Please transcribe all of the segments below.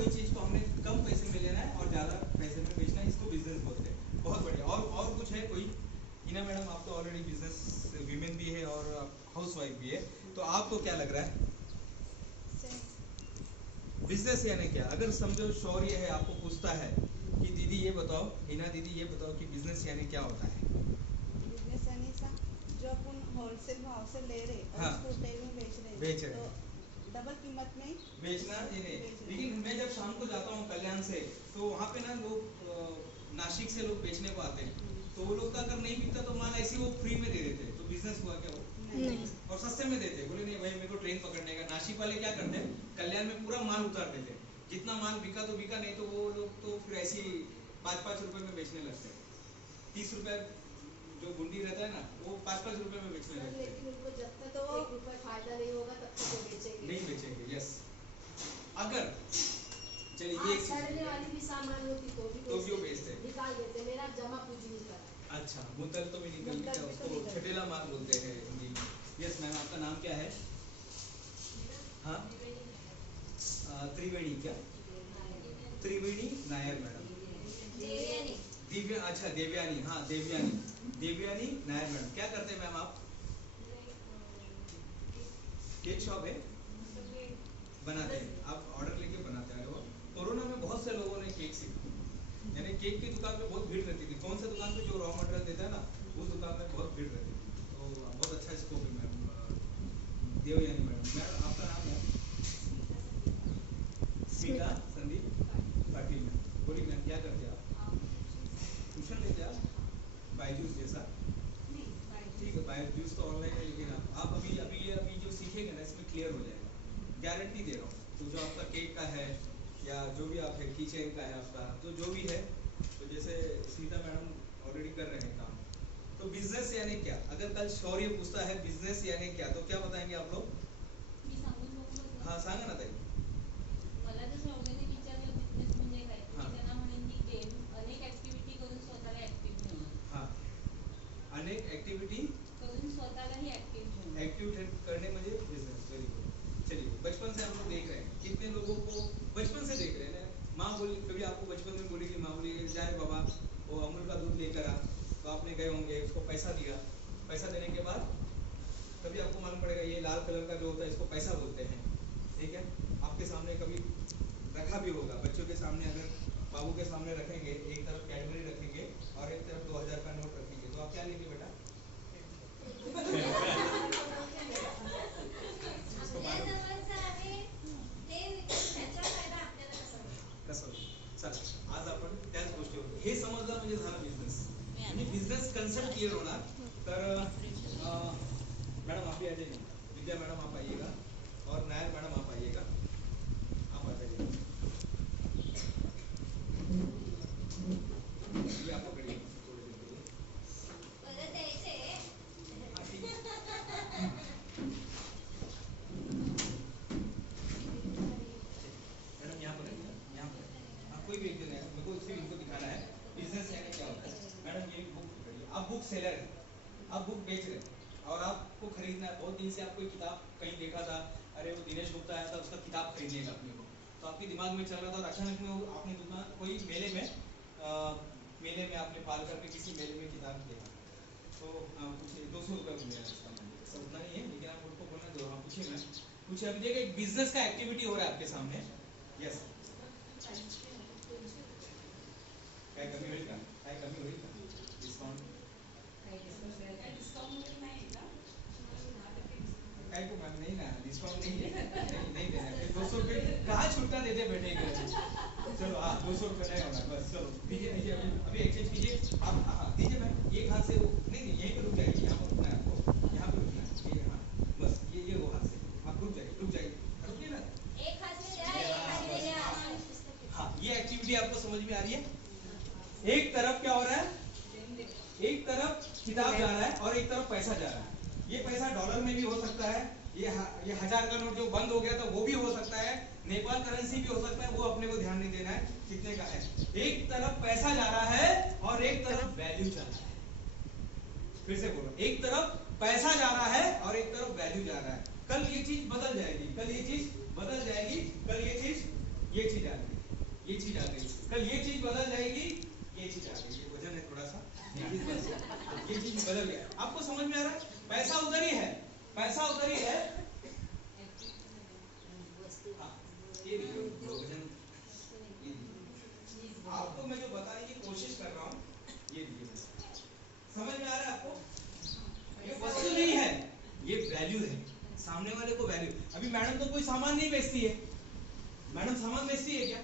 कोई चीज को हमने कम पैसे में लेना है और ज्यादा पैसे में बेचना है, इसको बिजनेस बोलते हैं। बहुत बढ़िया। और कुछ है कोई? हिना मैडम, आप तो ऑलरेडी बिजनेस वीमेन भी है और हाउस वाइफ भी है, तो आपको क्या लग रहा है बिजनेस यानी क्या? अगर समझो शौर्य है, आपको पूछता है कि दीदी ये बताओ, हिना दीदी ये बताओ कि बिजनेस यानी क्या होता है? बिजनेस यानी सा जो अपन होलसेल भाव से ले रहे और हाँ, उसको रिटेल में बेच रहे तो डबल कीमत में बेचना ये नहीं। लेकिन मैं जब शाम को जाता हूँ कल्याण से, तो वहाँ पे ना लोग नासिक से लोग बेचने को आते हैं, तो वो लोग का अगर नहीं बिकता तो माल ऐसे वो फ्री में दे देते, तो बिजनेस हुआ क्या वो? नहीं। और सस्ते में देते, बोले नहीं भाई मेरे को ट्रेन पकड़ने का। नासिक वाले क्या करते हैं, कल्याण में पूरा माल उतार देते, जितना माल बिका तो बिका, नहीं तो वो लोग तो फिर ऐसे 5-5 रुपए में बेचने लगते हैं। 30 रुपए जो गुंडी रहता है ना, वो 5-5 रुपए में बेचने लगते हैं। लेकिन उनको जब तक तो 1 रुपए फायदा नहीं होगा तब तक वो बेचेंगे नहीं बेचेंगे। यस, अगर चलिए ये सड़ने वाली भी सामान होती तो भी वो बेचते हैं, निकाल देते, मेरा जमा पूंजी निकल। अच्छा, मुतल तो भी निकल गया, उसको छटेला माल बोलते हैं हिंदी में। यस मैम, आपका नाम क्या है? हाँ, त्रिवेणी क्या? त्रिवेणी नायर मैडम। दिव्या, अच्छा देवयानी, हाँ देवयानी नायर मैडम। क्या करते हैं मैम आप? केक शॉप है, बनाते हैं आप? ऑर्डर लेके बनाते हैं? कोरोना में बहुत से लोगों ने केक सीखा, यानी केक की दुकान पे बहुत भीड़ रहती थी। कौन सा दुकान पे जो रॉ मटेरियल देता है ना, उस दुकान में बहुत भीड़ रहती थी। तो बहुत अच्छा स्कोप है मैम। देवयानी मैडम, आपका नाम है? स्मिता संदीप पाटिल मैम। बोलिए मैम, क्या करते हैं आप? ट्यूशन लेते हैं आप? बायजूस जैसा? ठीक है, बायजूस तो ऑनलाइन है, लेकिन आप अभी जो सीखेंगे ना, इसमें क्लियर हो जाएगा, गारंटी दे रहा हूँ। तो जो आपका केक का है या जो भी आप है, किचन का है आपका, तो जो भी है, तो जैसे सीता मैडम ऑलरेडी कर रहे हैं काम। तो बिजनेस यानी क्या? अगर कल शौर्य पूछता है बिजनेस यानी क्या, तो क्या बताएंगे आप लोग? हाँ सांगा ना ताई। मला जर शौर्याने विचारलं बिझनेस म्हणजे काय, तर मी त्यांना म्हणेन की गेम अनेक ऍक्टिव्हिटी करून स्वतःला ऍक्टिव्ह ठेवणं. हाँ, अनेक एक्टिविटी करून स्वतःलाही ऍक्टिव्ह ठेवणं. एक्टिव करने म्हणजे बिजनेस। Very good. चलिए, बचपन से हम लोग देख रहे हैं, कितने लोगों को बचपन से देख रहे हैं ना। माँ बोली, कभी आपको बचपन में बोली कि माँ बोली जा रे बाबा वो अमूल का दूध लेकर आ, तो आपने गए होंगे, उसको पैसा दिया। पैसा देने के बाद कभी आपको मालूम पड़ेगा ये लाल कलर का जो होता है इसको पैसा बोलते हैं, ठीक है? आपके सामने कभी रखा भी होगा, बच्चों के सामने अगर बाबू के सामने रखेंगे, एक तरफ कैडबरी रखेंगे और एक तरफ 2000 का नोट रखेंगे, तो आप क्या लेंगे बेटा? चला, आज आपण त्याच गोष्टीवर, हे समजलं म्हणजे झाला बिझनेस आणि बिझनेस कन्सेप्ट क्लियर होणार. तर मैडम आप भी आ जाइए, विद्या मैडम आप आइएगा और नायर मैडम आप आइएगा, आप आ जाइए। ये आप पकड़िए थोड़ी देर के लिए। हाँ, ठीक है। मैडम यहाँ पर आइए, यहाँ पर आप कोई भी एक दिन है, मेरे को सिर्फ इनको दिखाना है बिजनेस यानी क्या होता है। मैडम ये बुक पकड़िए, आप बुक सेलर हैं, आप बुक बेच रहे हैं और आपको खरीदना है। बहुत दिन से आप कोई किताब कहीं देखा था, अरे वो दिनेश गुप्ता आया था, उसका किताब खरीदने का अपने को, तो आपके दिमाग में चल रहा था और अचानक में आपने दुकान कोई मेले में आपने पाल करके किसी मेले में किताब देखा, तो कुछ 200 रुपये मिला इसका मतलब, ऐसा उतना नहीं है, लेकिन आप उनको बोलना जो हाँ पूछिए मैम, पूछिए। अभी देखिए एक बिजनेस का एक्टिविटी हो रहा है आपके सामने। यस, काय कमी होईल का? काय कमी होईल का? डिस्काउंट काय को मैम? नहीं ना, डिस्काउंट नहीं है, नहीं देना। 200 रुपये कहाँ छुट्टा देते बैठे गए? चलो हाँ, 200 रुपये नहीं होना, बस चलो दीजिए दीजिए, अभी एक्सचेंज कीजिए आप। हाँ दीजिए मैम, एक हाथ से वो नहीं यहीं पे रुक जाएगी, यहाँ पर रुकना है आपको, यहाँ पे रुकना है, ये हाँ बस, ये वो हाथ से आप रुक जाइए रुकिए ना। एक हात में द्या, एक हात में द्या. हाँ, ये एक्टिविटी आपको समझ में आ रही है? एक तरफ क्या हो रहा है, एक तरफ किताब जा रहा है और एक तरफ पैसा जा रहा है। ये पैसा डॉलर में भी हो सकता है, ये 1000 का नोट जो बंद हो गया था वो भी हो सकता है, नेपाल करेंसी भी हो सकता है, वो अपने को ध्यान नहीं देना है कितने का है। एक तरफ पैसा जा रहा है और एक तरफ वैल्यू जा रहा है। फिर से बोलो, एक तरफ पैसा जा रहा है और एक तरफ वैल्यू जा रहा है। कल ये चीज बदल जाएगी, कल ये चीज बदल जाएगी, कल ये चीज ये चीज आ गई, ये चीज आ गई, कल ये चीज बदल जाएगी, ये चीज आ गई, ये वजन है थोड़ा सा, ये चीज बदल गया। आपको समझ में आ रहा है? पैसा उधर ही है, पैसा उधर ही है। ये वजन, आपको मैं जो बताने की कोशिश कर रहा हूँ, ये समझ में आ रहा है आपको? ये वस्तु नहीं है, ये वैल्यू है, सामने वाले को वैल्यू। अभी मैडम तो कोई सामान नहीं बेचती है, मैडम सामान बेचती है क्या?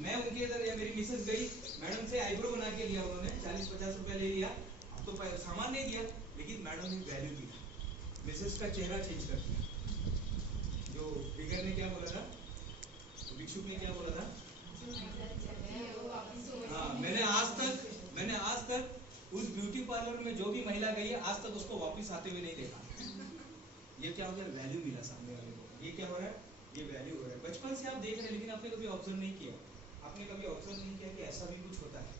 मैं उनके इधर या मेरी मिसेस गई, मैडम से आईब्रो बना के लिया, उन्होंने 40-50 रुपया ले लिया, अब तो सामान नहीं दिया, लेकिन मैडम ने वैल्यू दी। मिसेस का चेहरा चेंज कर दिया। जो फिगर ने क्या बोला था, भिक्षुक ने क्या बोला था? हाँ, मैंने आज तक उस ब्यूटी पार्लर में जो भी महिला गई है, आज तक उसको वापस आते हुए नहीं देखा। ये क्या हो गया? वैल्यू मिला सामने वाले को। ये क्या हो रहा है? ये वैल्यू हो रहा है। बचपन से आप देख रहे हैं, लेकिन आपने कभी ऑब्जर्व नहीं किया, आपने कभी ऑब्जर्व नहीं किया कि ऐसा भी कुछ होता है।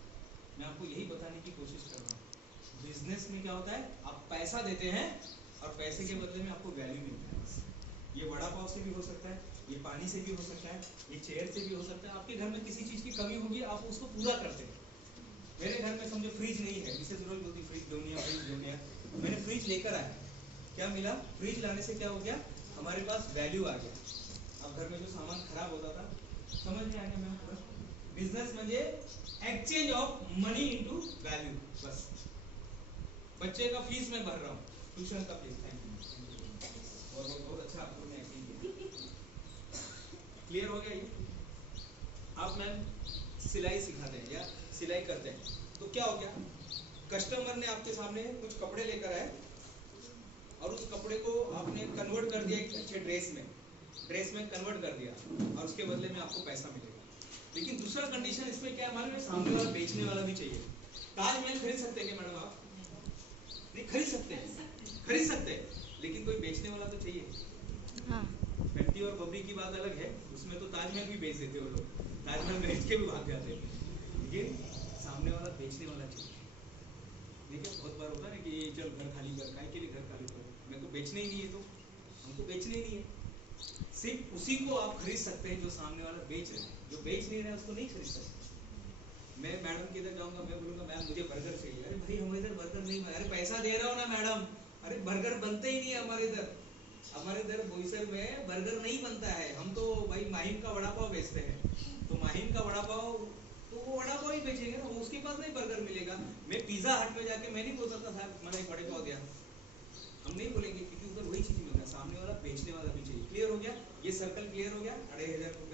मैं आपको यही बताने की कोशिश कर रहा हूँ। बिजनेस में क्या होता है? आप पैसा देते हैं और पैसे के बदले में आपको वैल्यू मिलता है। ये वड़ा पाव से भी हो सकता है, ये पानी से भी हो सकता है, ये चेयर से भी हो सकता है। आपके घर में किसी चीज की कमी होगी, आप उसको पूरा करते हैं। मेरे घर में समझो फ्रिज नहीं है, मिसेस रोज बोलती फ्रिज दुनिया, फ्रिज दुनिया। मैंने फ्रिज लेकर आया, क्या मिला? फ्रिज लाने से क्या हो गया? हमारे पास वैल्यू आ गया। अब घर में जो सामान खराब होता था, समझ में आ गया? मैं बिजनेस म्हणजे exchange of money into value. बस बच्चे का फीस मैं भर रहा हूँ, ट्यूशन का फीस। थैंक यू, बहुत अच्छा आपने एक्टिंग किया। क्लियर हो गया ये? आप मैम सिलाई सिखाते हैं या सिलाई करते हैं, तो क्या हो गया? कस्टमर ने आपके सामने कुछ कपड़े लेकर आए और उस कपड़े को आपने कन्वर्ट कर दिया एक अच्छे ड्रेस में कन्वर्ट कर दिया, और उसके बदले में आपको पैसा मिलेगा। लेकिन दूसरा कंडीशन इसमें क्या है मालूम है? सामने वाला बेचने वाला भी चाहिए। ताजमहल खरीद सकते हैं मैडम? आप नहीं खरीद सकते हैं, लेकिन कोई बेचने वाला तो चाहिए। हाँ। घंटी और बबरी की बात अलग है, उसमें तो ताजमहल भी बेच देते वो लोग, ताजमहल बेच के भी भाग जाते हैं, लेकिन सामने वाला बेचने वाला चाहिए। देखिए बहुत बार होता है ना कि चल घर खाली कर, काहे के लिए घर खाली कर, मेरे को बेचना ही नहीं है, तो हमको बेचना ही नहीं है। सिर्फ उसी को आप खरीद सकते हैं जो सामने वाला बेच रहे हैं, जो बेच नहीं रहा है उसको नहीं खरीद सकते। मैं मैडम के इधर जाऊंगा, मैं बोलूंगा मैम मुझे बर्गर चाहिए, अरे भाई हमारे इधर बर्गर नहीं, अरे पैसा दे रहा हो ना मैडम, अरे बर्गर बनते ही नहीं है हमारे इधर बोईसर में बर्गर नहीं बनता है। हम तो भाई माहिम का वड़ा पाव बेचते हैं, तो माहिम का वड़ा पाव, तो वो वड़ा पाव ही बेचेंगे ना, उसके पास नहीं बर्गर मिलेगा। मैं पिज्जा हट में जाके मैं नहीं बोल सकता साहब मैंने एक वड़े पाव दिया, हम नहीं बोलेंगे, क्योंकि उधर वही चीज मिलता है। सामने वाला बेचने वाला भी चाहिए। क्लियर हो गया? ये सर्कल क्लियर हो गया? 2500